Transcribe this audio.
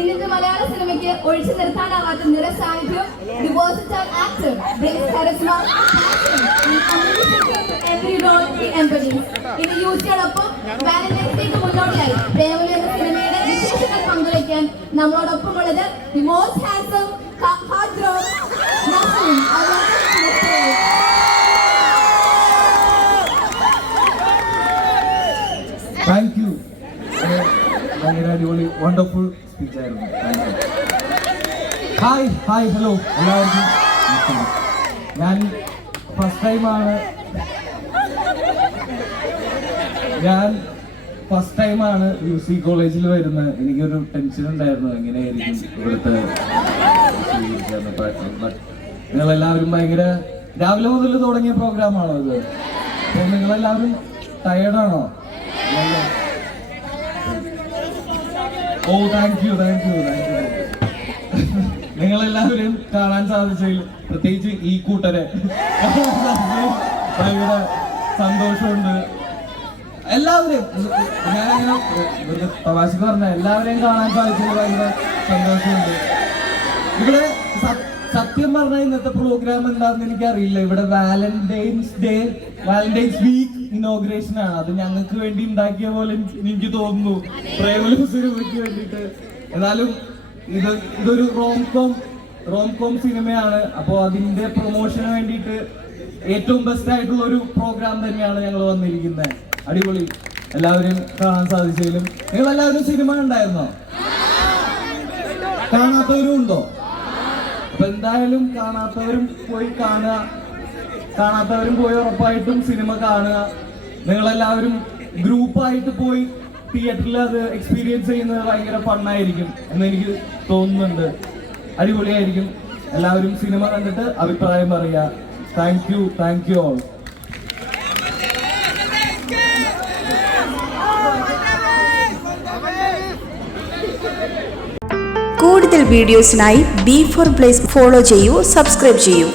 ഇന്നത്തെ മലയാള സിനിമയ്ക്ക് ഒഴിച്ചു നിർത്താനാവാത്ത നിറസാന്നിധ്യം. The versatile actor brings charisma, passion, and authenticity to every role he embodies. ഇന്ന് യൂസിയോടൊപ്പം Valentine's ഡേക്ക് മുന്നോടിയായി പ്രേമലു എന്ന സിനിമയുടെ വിശേഷങ്ങൾ പങ്കുവയ്ക്കാൻ നമ്മളോടൊപ്പമുള്ളത് the most handsome heartthrob Naseem. Thank you. ഭയങ്കര അടിപൊളി വണ്ടർഫുൾ സ്പീച്ച് ആയിരുന്നു. ഹായ് ഹലോ എല്ലാവർക്കും. ഞാൻ ഫസ്റ്റ് ടൈമാണ് UC കോളേജിൽ വരുന്നത്. എനിക്കൊരു ടെൻഷൻ ഉണ്ടായിരുന്നു എങ്ങനെയായിരിക്കും ഇവിടുത്തെ. നിങ്ങളെല്ലാവരും ഭയങ്കര രാവിലെ മുതൽ തുടങ്ങിയ പ്രോഗ്രാമാണോ ഇത്? അപ്പോൾ നിങ്ങളെല്ലാവരും ടയേർഡാണോ? ഓ താങ്ക് യു. നിങ്ങളെല്ലാവരും കാണാൻ സാധിച്ചതിൽ പ്രത്യേകിച്ച് ഈ കൂട്ടരെ ഭയങ്കര സന്തോഷമുണ്ട്. എല്ലാവരെയും ഞാനങ്ങനെ തമാശക്ക് പറഞ്ഞ എല്ലാവരെയും കാണാൻ സാധിച്ചതിൽ ഭയങ്കര സന്തോഷമുണ്ട്. ഇവിടെ സത്യം പറഞ്ഞാൽ ഇന്നത്തെ പ്രോഗ്രാം എന്താണെന്ന് എനിക്കറിയില്ല. ഇവിടെ വാലന്റൈൻസ് വീക്ക് ഇനോഗ്രേഷൻ ആണ്. അത് ഞങ്ങൾക്ക് വേണ്ടി ഉണ്ടാക്കിയ പോലെ എനിക്ക് തോന്നുന്നു, പ്രേമലു സിനിമയ്ക്ക് വേണ്ടിയിട്ട്. എന്നാലും ഇതൊരു റോംകോം സിനിമയാണ്. അപ്പോൾ അതിന്റെ പ്രൊമോഷന് വേണ്ടിയിട്ട് ഏറ്റവും ബെസ്റ്റ് ആയിട്ടുള്ള ഒരു പ്രോഗ്രാം തന്നെയാണ് ഞങ്ങൾ വന്നിരിക്കുന്നത്. അടിപൊളി. എല്ലാവരും കാണാൻ സാധിച്ചതിലും. നിങ്ങൾ എല്ലാവരും സിനിമ കണ്ടായിരുന്നോ? കാണാത്തവരും ഉണ്ടോ? അപ്പൊ എന്തായാലും കാണാത്തവരും പോയി ഉറപ്പായിട്ടും സിനിമ കാണുക. നിങ്ങളെല്ലാവരും ഗ്രൂപ്പായിട്ട് പോയി തിയേറ്ററിൽ അത് എക്സ്പീരിയൻസ് ചെയ്യുന്നത് ഭയങ്കര ഫണ്ണായിരിക്കും എന്ന് എനിക്ക് തോന്നുന്നുണ്ട്. അടിപൊളിയായിരിക്കും. എല്ലാവരും സിനിമ കണ്ടിട്ട് അഭിപ്രായം പറയുക. Thank you all. കൂടുതൽ വീഡിയോസിനായി B4 Blaze ഫോളോ ചെയ്യൂ, സബ്സ്ക്രൈബ് ചെയ്യൂ.